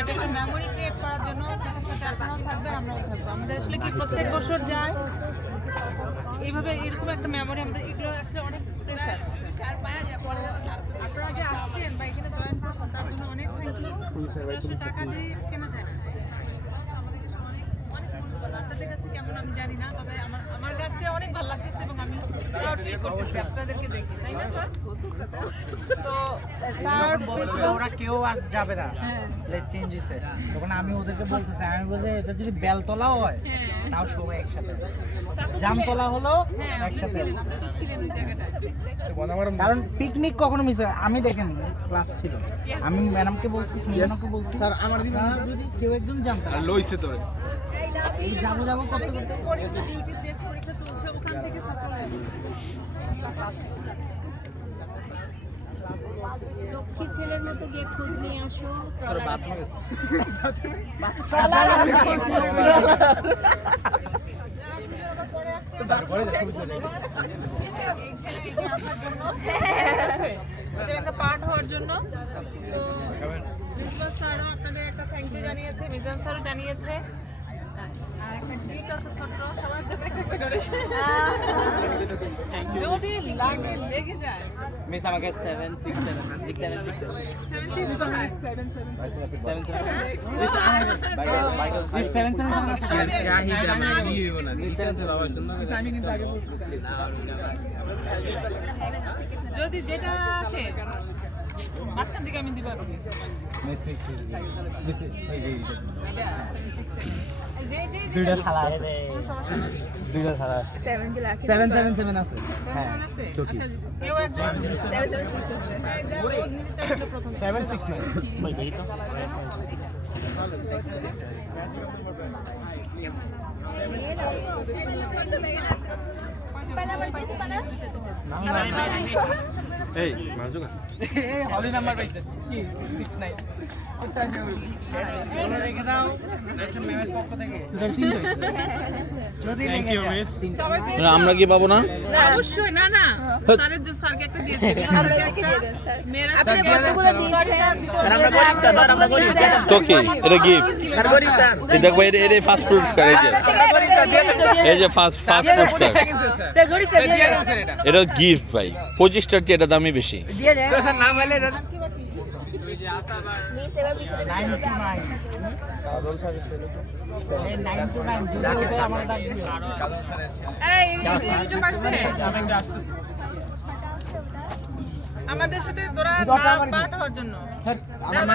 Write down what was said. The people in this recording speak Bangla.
এটা একটা মেমোরি ক্রিয়েট করার জন্য, যেটার সাথে আপনারাও থাকবেন, আমরাও থাকবো। আমাদের আসলে কি প্রত্যেক বছর যায় এইভাবে, এরকম একটা মেমোরি আমাদের, এগুলো আসলে অনেক প্রেশাস। আপনারা যে আসছেন বা এখানে জয়েন করছেন তার জন্য অনেক থ্যাংক ইউ। আসলে টাকা দিয়ে কেনা যায় না। আপনাদের কাছে কেমন আমি জানি না, তবে আমার কাছে অনেক ভালো লাগতেছে এবং আমি প্রাউড ফিল করতেছি আপনাদেরকে দেখে, তাই না স্যার? তো স্যার বলছিল ওরা কেউ আর যাবে না, লেট চেঞ্জ হইছে। তখন আমি ওদেরকে বলতেছি, আমি বলতে এটা যদি বেলতলাও হয় তাও সবাই একসাথে, জামতলা হলো একসাথে। ছিলেন ওই জায়গাটায়। কারণ পিকনিক কখনো মিস হয়, আমি দেখেন ক্লাস ছিল, আমি ম্যাডামকে বলছি, ম্যাডামকে বলছি স্যার আমার দিন যদি কেউ একজন জানতো আর লইছে তোরে এই যাবো যাবো করতে করতে পরীক্ষা ডিউটি টেস্ট পরীক্ষা চলছে, ওখান থেকে সকাল লক্ষ্মী ছেলের মতো গিয়ে খোঁজ নিয়ে আসো। একটা পার্ট হওয়ার জন্য। তো রিসওয়াস স্যারও আপনাদের একটা থ্যাংক ইউ জানিয়েছে, মিজান স্যারও জানিয়েছে। আর একটা গিফট আছে ছোট্ট, সবার জন্য একটা করে। যদি লাগে লেগে যায়। মিস আমাকে 767 যদি যেটা আসে মাঝখান থেকে আমি দিব। দুইটা থালা দুইটা ছাড়া 777 আছে। হ্যাঁ আচ্ছা, কেউ একজন 769 ভাই দেখি তো এই মারজুকা এই হলি নাম্বার পাইছে কি 69 এটা যে রেখে দাও, আচ্ছা ম্যামের পক্ষ থেকে যদি লেগে যায় আমরা কি পাবো না? অবশ্যই না না, স্যারের জন্য স্যারকে একটা দিয়েছি, স্যারকে একটা মেরা আপনি কতগুলো দিয়েছেন? তো কি এটা গিফট? এই দেখো এটা ফাস্ট পুরস্কার, এই যে ফাস্ট পুরস্কার, এটা গিফট ভাই। 25টার চেয়ে এটা দামই বেশি। দিয়ে দেন স্যার নাম হলে এটা এই 99 যদি ওটা আমার ডাক দিও। এই পাইছে আমাদের সাথে তোরা পার্ট হওয়ার জন্য।